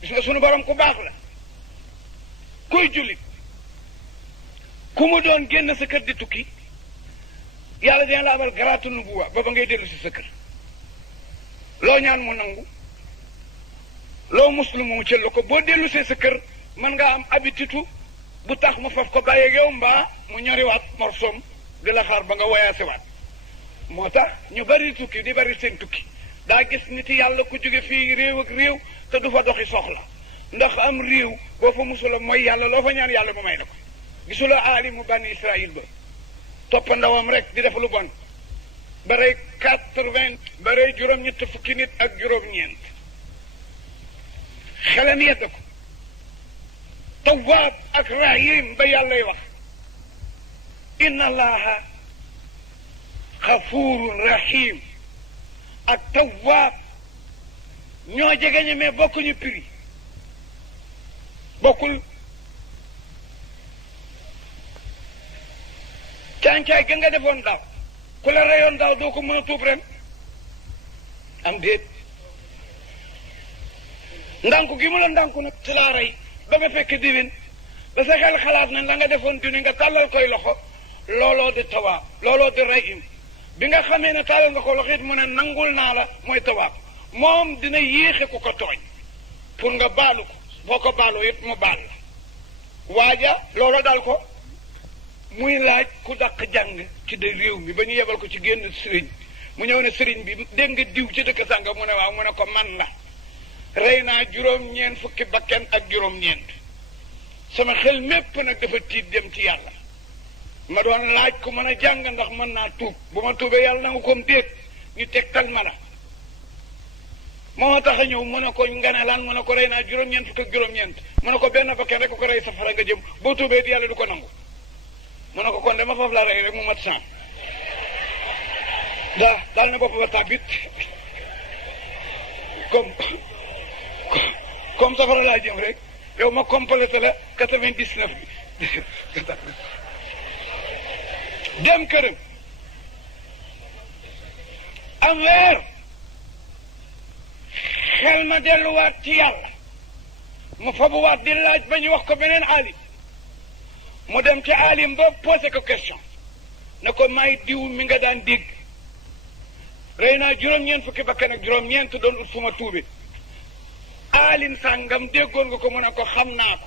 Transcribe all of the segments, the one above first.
gis nga sunu borom ku baax la kuy jullit ku mu doon génn sa kër di tukki yàlla dina la abal garaatu nubuwa ba ngay dellu si sa kër loo ñaan mu nangu loo muslim mu cël ko boo dellu see sa kër mën ngaa am habitude bu tax mu faf ko bàyyeeg yow mbaa mu ñoriwaat morsoom di la xaar ba nga woyaasewaat moo tax ñu bari tukki di bari seen tukki daa gis nit yàlla ku jóge fii réew ak réew te du fa doxi soxla ndax am réew boo fa musula mooy yàlla loo fa ñaan yàlla mu may la ko gisula aalimu bani Israël ba toppa ndawam rek di def lu bon ba rey 80 ba rey juróom-ñett fukki nit ak juróom-ñeent xelam yedd ko tawaab ak rahim ba yàllay wax inna allaha xafurun rahim ak tawaab ñoo jegeñe mais bokkuñu prix bokkul càncaay ga nga defoon daaw ku la reyoon daaw doo ko mën a tuub ren am déet ndànku gi mu la ndànku nag ci laa rey ba nga fekk diwin ba sa xel xalaat na la nga defoon duni nga tàllal koy loxo looloo di tawaab looloo di rey bi nga xamee ne tàllal nga ko loxo it mu ne nangul naa la mooy tawaab moom dina yéexe ku ko tooñ pour nga baalu ko boo ko baaloo it mu baal la waaja looloo daal ko muy laaj ku dàq jàng ci de réew mi ba ñu yebal ko ci génn sëriñ mu ñëw ne sëriñ bi dégg nga diw ci dëkk sànga mu ne waaw mu ne ko man la rey naa juróom-ñeent fukki bakken ak juróom-ñeent sama xel mépp nag dafa tiit dem ci yàlla ma doon laaj ku mën a jàng ndax mën naa tuub bu ma tuubee yàlla na nga koom déet ñu tegtal ma la moo tax a ñëw mu ne ko nga ne lan mu ne ko rey naa juróom-ñeent fukk ak juróom-ñeent mu ne ko benn bakken rek ko rey safara nga jëm boo tuubee di yàlla du ko nangu mu ne ko kon dama foofu la rey rek mu mat sam daal na bopp ba tàbbit comme safara laa jëm rek yow ma complété la 99 bi dem këram am weer xel ma delluwaat ci yàlla mu fabuwaat di laaj ba ñu wax ko beneen alim mu dem ci alim ba posé ko question ne ko may diw mi nga daan dégg rey naa juróom-ñeent fukki bakkan ak juróom-ñeent doon ut fu ma tuube alim sàngam déggoon nga ko mu ne ko xam naa ko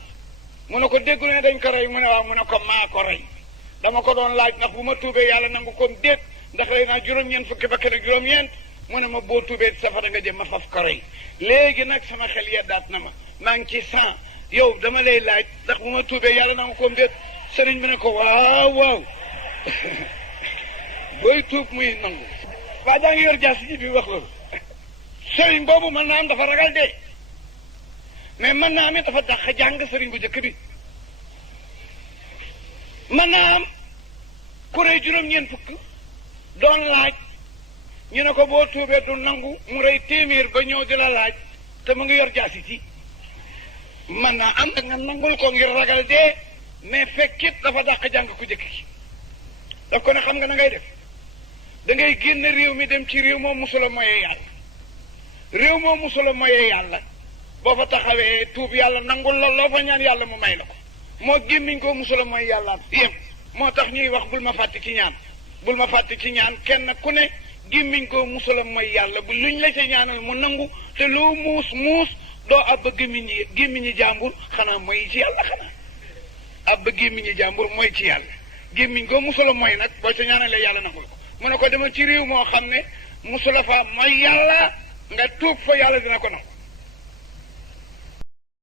mu ne ko déggu ne dañ ko rey mu ne waaw mu ne ko maa ko rey dama ko doon laaj ndax bu ma tuubee yàlla nangu ko déet ndax rey naa juróom-ñeent fukki bakkan ak juróom-ñeent mu ne ma boo tuubee safara nga jëm ma faf ko rey léegi nag sama xel yeddaat na ma maa ngi ci 100 yow dama lay laaj ndax bu ma tuubee yàlla nangu ko déet sëriñ bi ne ko waaw waaw booy tuub muy nangu waa jaa ngi yor jaasi ji bi wax loolu sëriñ boobu mën naa am dafa ragal dee mais mën naa am it dafa dàq jàng sëriñ bu njëkk bi mën naa am ku rey juróom-ñeent fukk doon laaj ñu ne ko boo tuubee du nangu mu rey téeméer ba ñëw di la laaj te mu ngi yor jaasi ci mën naa am nga nangul ko ngir ragal dee mais fekkit dafa dàq jàng ku njëkk ki daf ko ne xam nga na ngay def da ngay génn réew mi dem ci réew moom musula moyee yàlla réew moom musula moyee yàlla boo fa taxawee tuub yàlla nangul la loo fa ñaan yàlla mu may la ko moo gémmiñ ko musula mooy yàlla yem moo tax ñuy wax bul ma fàtte ci ñaan bul ma fàtte ci ñaan kenn ku ne gémmiñ ko musula mooy yàlla bu luñ la ca ñaanal mu nangu te loo muus doo abba gémmiñi jàmbur xanaa mooy ci yàlla xanaa abba gémmiñi jàmbur mooy ci yàlla gémmiñ ko musula mooy nag boo ca ñaanalee yàlla nangul ko mu ne ko demal ci réew moo xam ne musula fa mooy yàlla nga tuub fa yàlla dina ko nangu